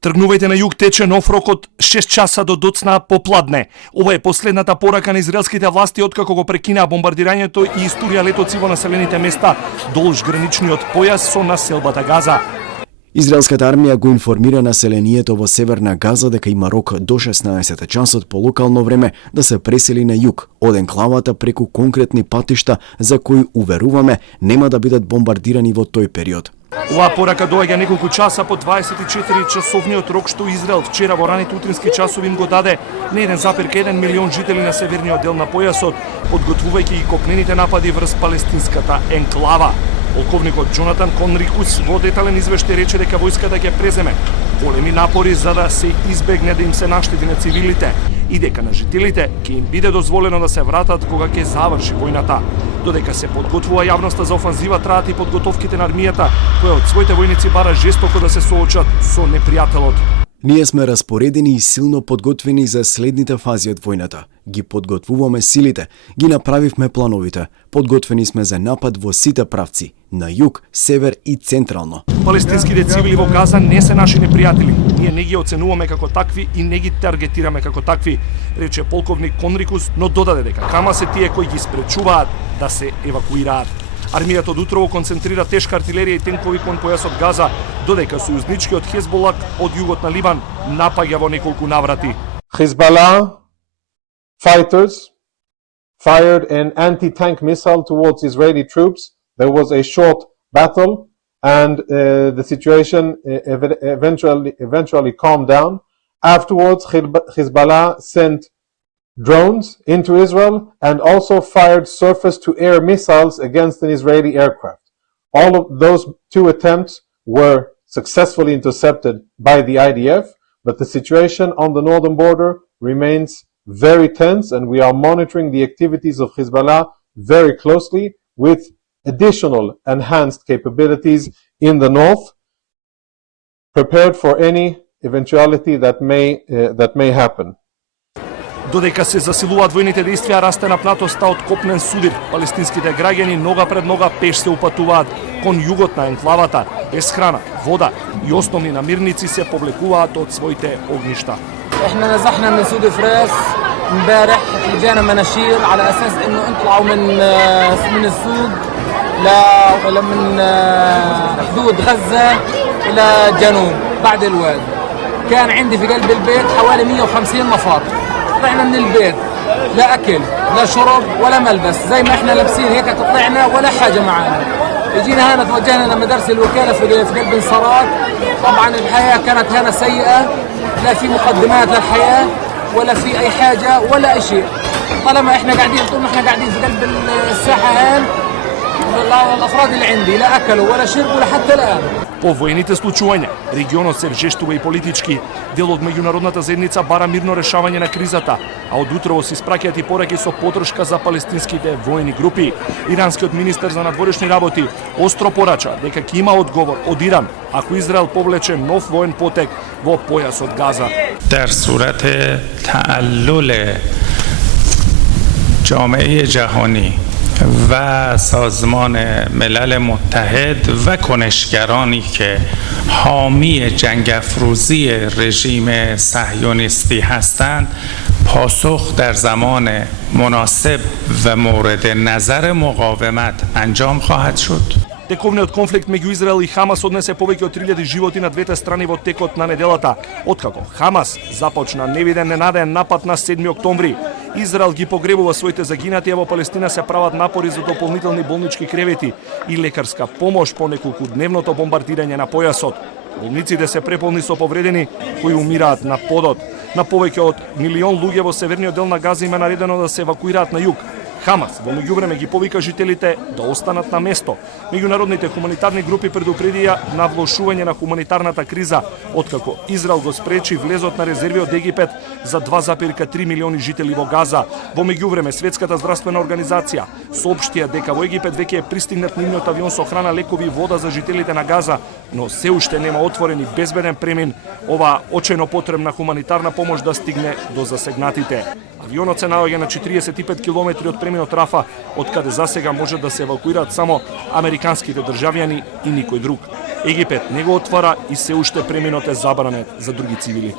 Тргнувајте на југ, тече нов рок од 6 часа до доцна попладне. Ова е последната порака на израелските власти откако го прекинаа бомбардирањето и истурија летоци во населените места долж граничниот појас со населбата Газа. Израелската армија го информира населението во Северна Газа дека има рок до 16 часот по локално време да се пресели на југ од енклавата преку конкретни патишта за кои уверуваме нема да бидат бомбардирани во тој период. Оваа порака доаѓа неколку часа по 24 часовниот рок што Израел вчера во раните утрински часови им го даде на 1,1 милион жители на северниот дел на појасот, подготвувајќи и копнените напади врз палестинската енклава. Полковникот Джонатан Конрикус во детален извештај рече дека војската ќе преземе големи напори за да се избегне да им се наштети на цивилите и дека на жителите ќе им биде дозволено да се вратат кога ќе заврши војната. Додека се подготвува јавноста за офанзива, траат и подготовките на армијата, која од своите војници бара жестоко да се соочат со непријателот. Ние сме распоредени и силно подготвени за следните фази од војната. Ги подготвуваме силите, ги направивме плановите. Подготвени сме за напад во сите правци, на југ, север и централно. Палестинските цивили во Газа не се наши непријатели. Ние не ги оценуваме како такви и не ги таргетираме како такви, рече полковник Конрикус, но додаде дека Хамас е тие кои ги спречуваат да се евакуираат. Армијата од утрово концентрира тешка артилерија и тенкови кон појасот Газа, додека сојузничкиот Хезболак од југот на Ливан напаѓа во неколку наврати. Hezbollah fighters fired an anti-tank missile towards Israeli troops. There was a short battle and the situation eventually calmed down. Afterwards, Hezbollah sent drones into Israel and also fired surface-to-air missiles against an Israeli aircraft. All of those two attempts were successfully intercepted by the IDF, but the situation on the northern border remains very tense and we are monitoring the activities of Hezbollah very closely with additional enhanced capabilities in the north, prepared for any eventuality that may happen. Додека се засилуваат војните дејствија, расте напнатоста од копнен судир. Палестинските граѓани нога пред нога пеш се упатуваат кон југот на енклавата, без храна, вода и основни намирници се повлекуваат од своите огништа. احنا نزحنا من سود فراس امبارح جانا مناشير على اساس انه انطلعوا من السوق من حدود غزه الى الجنوب بعد الواد. كان عندي في قلب البيت حوالي 150 نفر. طلعنا من البيت لا اكل لا شرب ولا ملبس، زي ما احنا لابسين هيك طلعنا ولا حاجه معانا. اجينا هنا توجهنا لمدارس الوكاله في قلب انصارات. طبعا الحياه كانت هنا سيئه، لا في مقدمات للحياه ولا في اي حاجه ولا اي شيء. طالما احنا قاعدين طول ما احنا قاعدين في قلب الساحه هان الافراد اللي عندي لا اكلوا ولا شربوا لحتى الان. По војните случувања, регионот се вжештува и политички. Дел од меѓународната заедница бара мирно решавање на кризата, а од утрово се испраќаат и пораки со поддршка за палестинските војни групи. Иранскиот министер за надворешни работи остро порача дека ќе има одговор од Иран ако Израел повлече нов воен потек во појасот Газа. در صورت تعلل جامعه جهانی و سازمان ملل متحد و کنشگرانی که حامی جنگ افروزی رژیم صهیونیستی هستند پاسخ در زمان مناسب و مورد نظر مقاومت انجام خواهد شد. Тековниот конфликт меѓу Израел и Хамас однесе повеќе од 3000 животи на двете страни во текот на неделата, откако Хамас започна невиден ненаден напад на 7 октомври. Израел ги погребува своите загинати, а во Палестина се прават напори за дополнителни болнички кревети и лекарска помош по неколкудневното бомбардирање на појасот. Болниците се преполни со повредени кои умираат на подот. На повеќе од милион луѓе во северниот дел на Газа им е наредено да се евакуираат на југ. Хамас во меѓувреме ги повика жителите да останат на место. Меѓународните хуманитарни групи предупредија на влошување на хуманитарната криза, откако Израел го спречи влезот на резерви од Египет за 2,3 милиони жители во Газа. Во меѓувреме Светската здравствена организација соопштија дека во Египет веќе е пристигнат нивниот авион со храна, лекови и вода за жителите на Газа, но се уште нема отворен и безбеден премин оваа очено потребна хуманитарна помош да стигне до засегнатите. Авионот се наоѓа на 45 километри од преминот Рафа, од каде засега може да се евакуираат само американските државјани и никој друг. Египет не го отвара и се уште преминот е забранет за други цивили.